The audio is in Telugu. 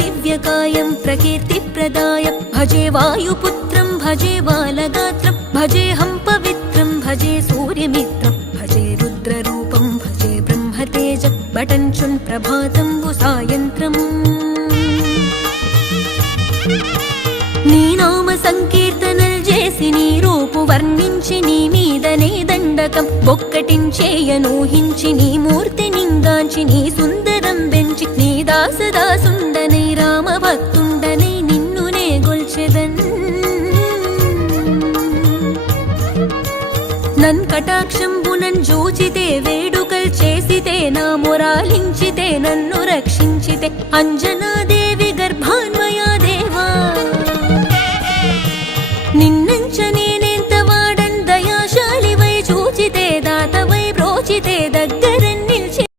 दिव्यकायं प्रकीर्तिप्रदाय भजे वायुपुत्रं भजे बालगात्रं भजेऽहं पवित्रं भजे सूर्यमित्रं भजे रुद्ररूपं भजे ब्रह्मतेज बटञ्चुन् प्रभातं सायन्त्रम् నీ నామ సంకీర్తనలు చేసి నీ రూపు వర్ణించి నీ మీదనే దండకం ఒక్కటించేయనూహించి నీ మూర్తి నింగాంచి నీ సుందరం పెంచి నీ దాసదాసుండనై రామ భక్తుండనై నిన్నునే గొల్చెదన్ నన్ కటాక్షంబునన్ జూచితే వేడుకల్ చేసితే నా మొరాలించితే నన్ను రక్షించితే అంజనాదే